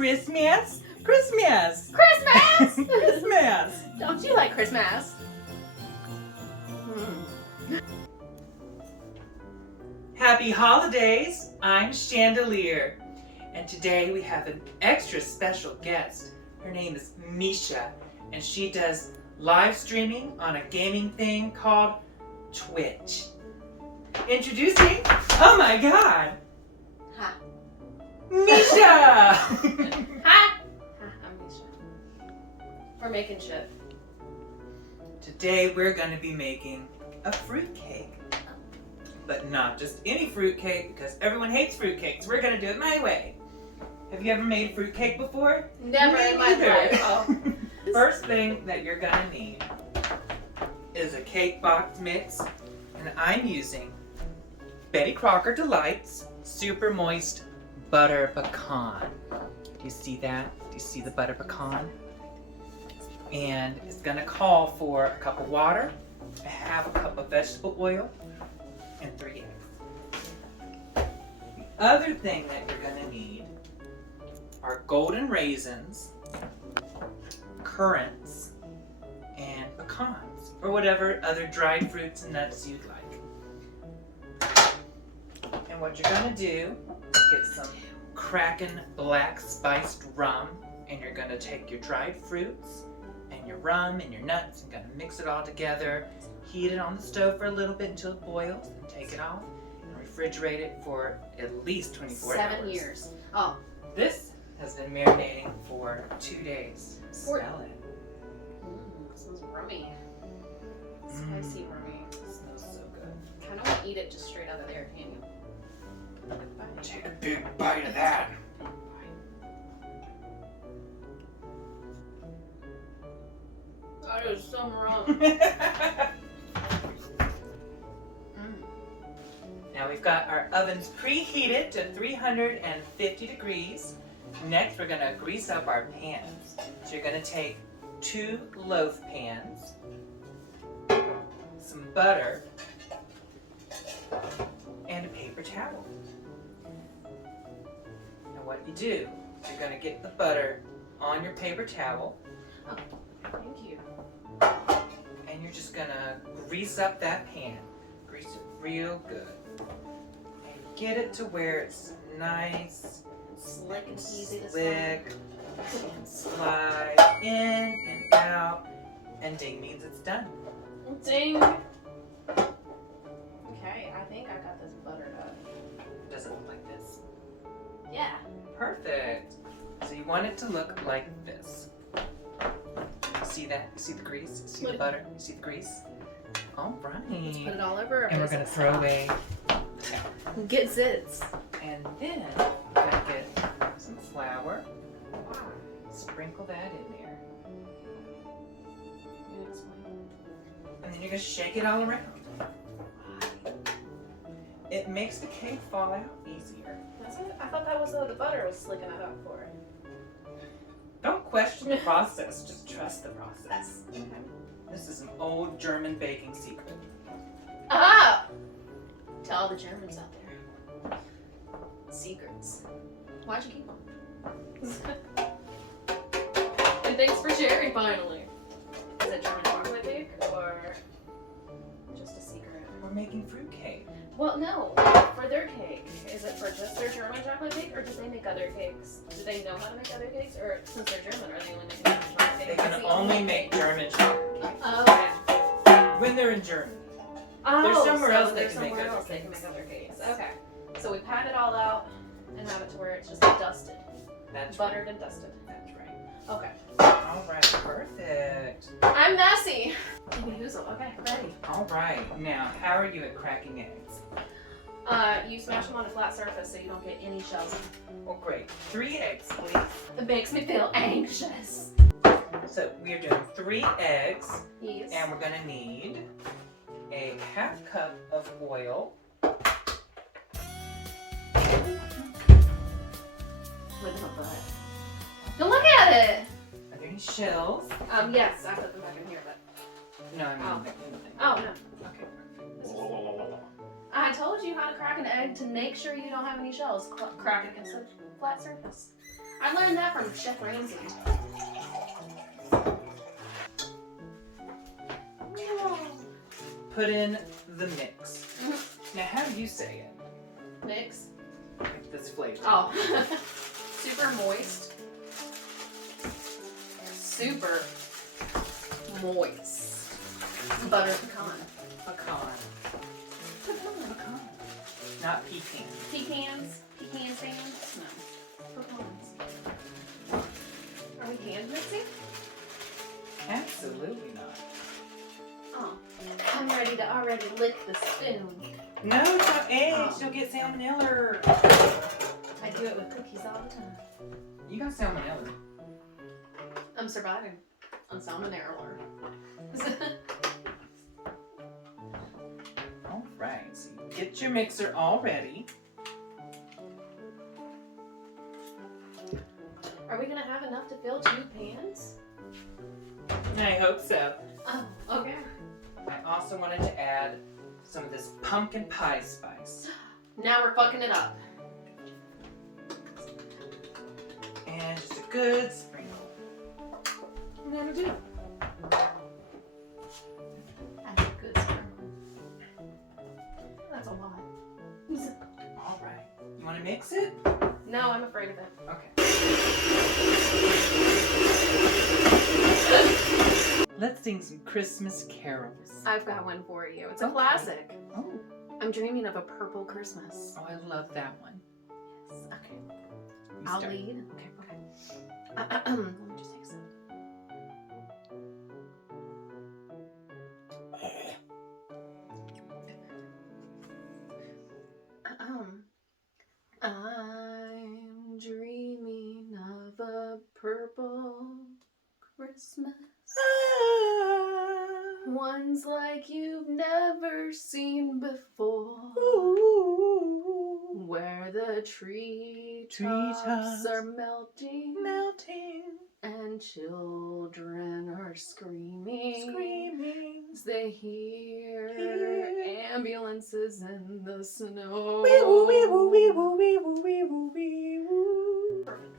Christmas? Christmas! Christmas! Christmas! Don't you like Christmas? Happy holidays! I'm Shanda Leer, and today we have an extra special guest. Her name is Misha, and she does live streaming on a gaming thing called Twitch. Introducing, oh my god, Hi. Misha! Hi! I'm Misha. We're making shit. Today we're going to be making a fruitcake. But not just any fruitcake, because everyone hates fruitcakes. We're going to do it my way. Have you ever made fruitcake before? Never Me in my neither. life. Oh. First thing that you're going to need is a cake box mix. And I'm using Betty Crocker Delights Super Moist Butter Pecan. Do you see that? Do you see the butter pecan? And it's going to call for a cup of water, a half a cup of vegetable oil, and 3 eggs. The other thing that you're going to need are golden raisins, currants, and pecans, or whatever other dried fruits and nuts you'd like. And what you're going to do is get some Kraken black spiced rum, and you're going to take your dried fruits and your rum and your nuts and going to mix it all together. Heat it on the stove for a little bit until it boils, and take it off and refrigerate it for at least 24 hours. 7 years. Oh. This has been marinating for 2 days. Smell it. Smells rummy. Spicy rummy. It smells so good. Kind of want to eat it just straight out of there, can you? Take a big bite of that. That is some rum. Now we've got our ovens preheated to 350 degrees. Next we're going to grease up our pans. So you're going to take 2 loaf pans, some butter, and a paper towel. And what you do, you're going to get the butter on your paper towel. Oh, thank you. And you're just going to grease up that pan. Grease it real good. Get it to where it's nice, Slick and easy to slick, and slide in and out, and ding means it's done. Ding. Okay, I think I got this buttered up. Does it look like this? Yeah. Perfect. So you want it to look like this. See that? You see the grease? You see the butter? You see the grease? All right. Let's put it all over. And we're going to throw away the towel. Get zits. And then we're going to get some flour. Wow. Sprinkle that in there. And then you're going to shake it all around. It makes the cake fall out easier. That's it? I thought that was what the butter was slicking it up for. Don't question the process, just trust the process. This is an old German baking secret. Ah! To all the Germans out there. Secrets. Why'd you keep them? And thanks for sharing, finally. Is it German chocolate cake or just a secret? We're making fruitcake. Well, no. For their cake, is it for just their German chocolate cake, or do they make other cakes? Do they know how to make other cakes, or since they're German, are they only making German chocolate cake? They can only make German chocolate cake. Oh, okay. When they're in Germany. Oh, There's somewhere else they there's can make somewhere other else they can cakes. make other cakes. Okay. So we pat it all out and have it to where it's just dusted. That's Buttered right. and dusted. That's right. Okay. All right, perfect. I'm messy. Okay, ready. All right, now how are you at cracking eggs? You smash them on a flat surface so you don't get any shells. Well, great. 3 eggs, please. It makes me feel anxious. So we are doing 3 eggs, Yes. and we're gonna need a half cup of oil. Look at my butt. Don't look at it! Are there any shells? Yes, I put them back in here, but. No, I mean, Oh. anything. Oh, no. Okay, I told you how to crack an egg to make sure you don't have any shells. Crack it against a flat surface. I learned that from Chef Ramsay. Put in the mix. Now, how do you say it? Mix. Like this flavor. Oh. Super moist. Super moist. Butter pecan. Pecan. Pecan. Not pecan. Pecans? Pecan fans? No. Pecans. Are we hand mixing? Absolutely not. Oh. I'm ready to already lick the spoon. No, it's not eggs. You'll get salmonella. I do it with cookies all the time. You got salmonella. I'm surviving on salmonella. All right. So you get your mixer all ready. Are we gonna have enough to fill 2 pans? I hope so. Oh, okay. I also wanted to add some of this pumpkin pie spice. Now we're fucking it up. And just a good sprinkle. And that'll do. That's a good sprinkle. That's a lot. All right. You want to mix it? No, I'm afraid of it. Okay. Let's sing some Christmas carols. I've got one for you. It's a Okay. classic. Oh. I'm dreaming of a purple Christmas. Oh, I love that one. Yes. Okay. You I'll start. lead. Okay. Let me just take some. I'm dreaming of a purple Christmas. Ones like you've never seen before. Where the treetops are melting. And children are screaming as they hear ambulances in the snow. Perfect.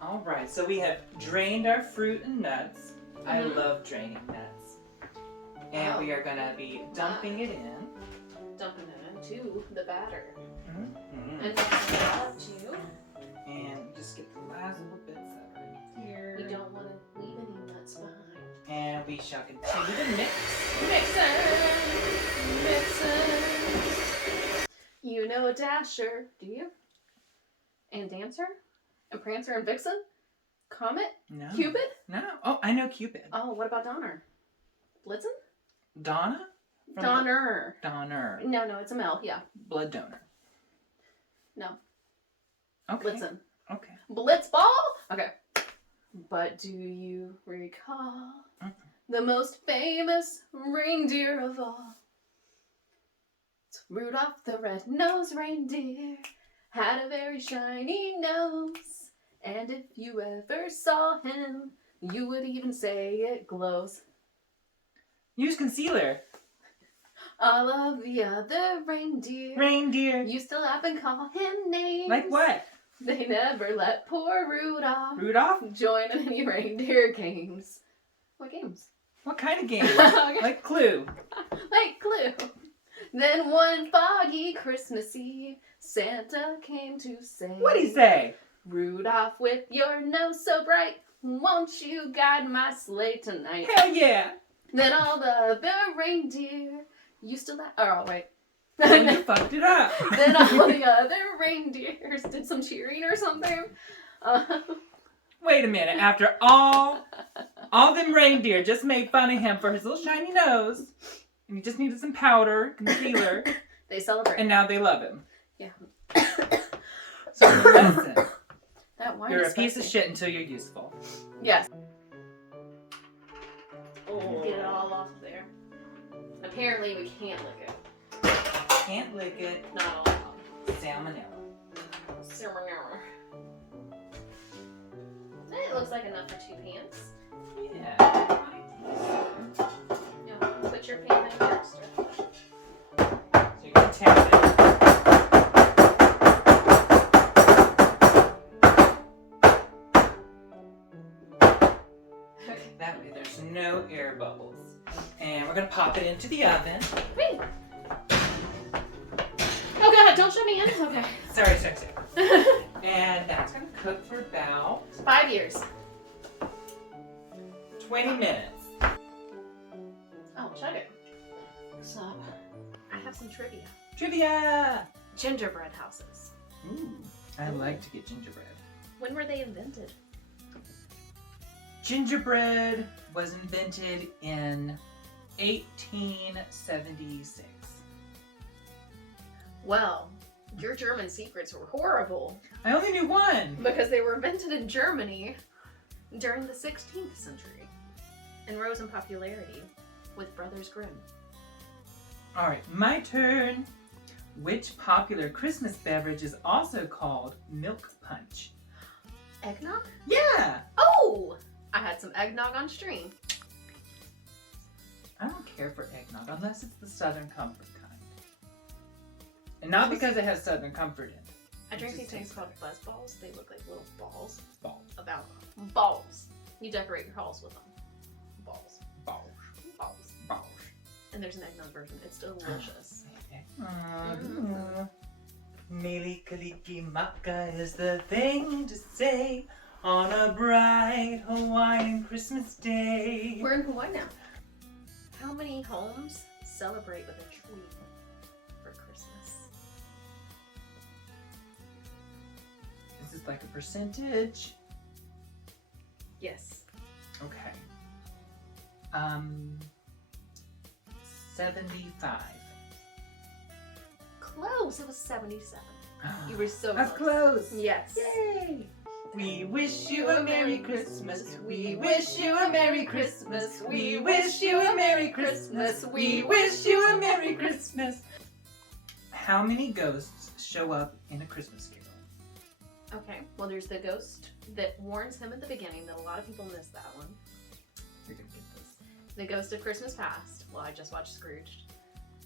All right, so we have drained our fruit and nuts. I love draining nuts. And we are gonna be dumping it in. Dumping it into the batter. Mm-hmm. And mixing it up too. And just get the last little bits that are in here. You don't want to leave any nuts behind. And we shall continue to mix. Mixing. You know Dasher, do you? And Dancer? And Prancer and Vixen? Comet? No. Cupid? No. Oh, I know Cupid. Oh, what about Donner? Blitzen? Donna? From Donner. Donner. No, it's a male, yeah. Blood donor. No. Okay. Blitzen. Okay. Blitzball? Okay. But do you recall the most famous reindeer of all? It's Rudolph the red-nosed reindeer. Had a very shiny nose. And if you ever saw him, you would even say it glows. Use concealer. All of the other Reindeer. used to laugh and call him names. Like what? They never let poor Rudolph? join in any reindeer games. What games? What kind of game? Like Clue. Like Clue. Then one foggy Christmas Eve, Santa came to say, What'd he say? Rudolph, with your nose so bright, won't you guide my sleigh tonight? Hell yeah. Then all the other reindeer used to laugh. Oh, wait. Well, you fucked it up. Then all the other reindeers did some cheering or something. Wait a minute. After all them reindeer just made fun of him for his little shiny nose, and he just needed some powder, concealer, They celebrate. and now they love him. Yeah. So listen, That wine you're a is piece of spicy. shit until you're useful. Yes. Oh, get it all off of there. Apparently we can't lick it. Can't lick it. Not all. Salmonella. Salmonella. It looks like enough for 2 pans. Yeah. Yeah, put your pan in first. So you can tap it. no air bubbles. And we're gonna pop it into the oven. Wait. Oh God! Don't shut me in. Okay. Sorry. And that's gonna cook for about 5 years. 20 minutes. Oh, chug it. So, I have some trivia. Trivia! Gingerbread houses. Ooh, I like to get gingerbread. When were they invented? Gingerbread was invented in 1876. Well, your German secrets were horrible I only knew one. because they were invented in Germany during the 16th century and rose in popularity with Brothers Grimm. All right, my turn. Which popular Christmas beverage is also called milk punch? Eggnog? Yeah! Oh! I had some eggnog on stream. I don't care for eggnog unless it's the Southern Comfort kind. And not because it has Southern Comfort in it. I drink It these just things tastes called like buzz balls. They look like little balls balls. of alcohol. Balls. You decorate your halls with them. Balls. Balls. Balls. Balls. And there's an eggnog version. It's delicious. Mele Kaliki Maka is the thing to say on a bright Hawaiian Christmas day. We're in Hawaii now. How many homes celebrate with a tree for Christmas? This is like a percentage. Yes. Okay. 75. Close. It was 77. You were so That's close. close. Yes. Yay! We wish you a Merry Christmas. We wish you a Merry Christmas. We wish you a Merry Christmas. We wish you a Merry Christmas. How many ghosts show up in a Christmas Carol? Okay. Well, there's the ghost that warns him at the beginning that a lot of people miss that one. You're gonna get this. The Ghost of Christmas Past. Well, I just watched Scrooged.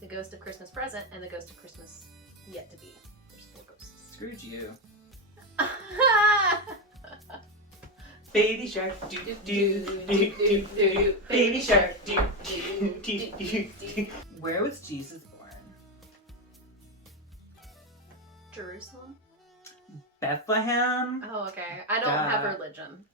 The Ghost of Christmas Present and the Ghost of Christmas Yet to Be. There's 4 ghosts. Screwed you. Baby shark, do do do do do do. Baby shark, do do do do do. Where was Jesus born? Jerusalem? Bethlehem. Oh, okay. I don't have religion.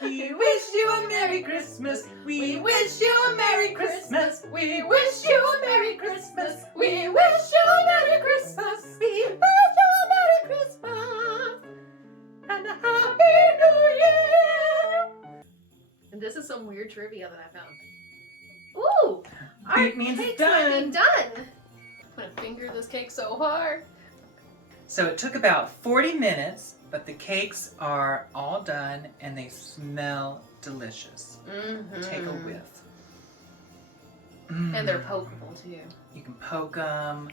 We wish you a Merry Christmas. We wish you a Merry Christmas. We wish you a Merry Christmas. We wish you a Merry Christmas. We wish you a Merry Christmas and a Happy New Year. And this is some weird trivia that I found. Ooh! Our It means it's cake's not being done. done! I'm gonna finger this cake so hard. So it took about 40 minutes, but the cakes are all done and they smell delicious. Mm-hmm. Take a whiff. And they're pokeable too. You can poke them.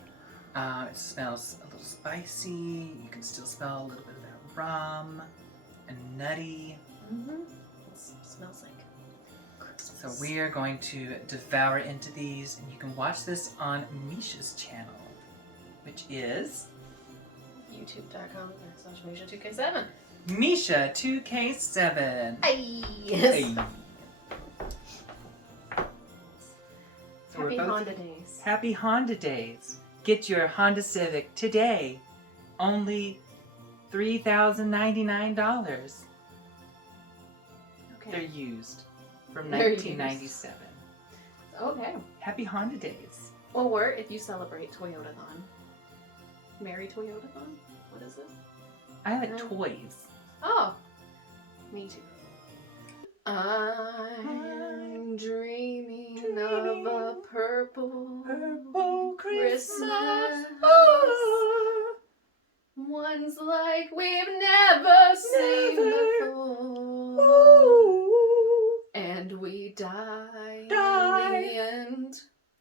It smells a little spicy. You can still smell a little bit of that rum and nutty. Mm-hmm. It smells like Christmas. So we are going to devour into these, and you can watch this on Misha's channel, which is youtube.com/Misha2k7. Misha2k7. Hey! Hey. So Happy we're both- Honda Days. Happy Honda Days. Get your Honda Civic today. Only $3,099. Okay. They're used from They're 1997. Okay. Happy Honda Days. Or if you celebrate Toyotathon. Merry Toyotathon? What is it? I like Yeah. toys. Oh, me too. I'm dreaming of a purple Christmas. Ones like we've never seen before. And we die in the end.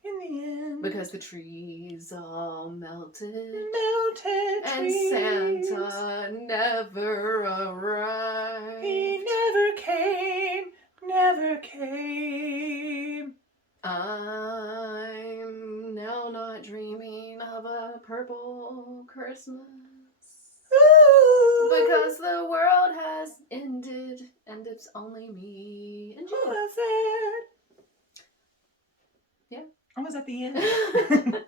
In the end. Because the trees all melted. Melted And trees. Santa never arrived. He never came. Never came. I'm now not dreaming of a purple Christmas. Ooh. Because the world has ended and it's only me and Who you. was it? I was at the end.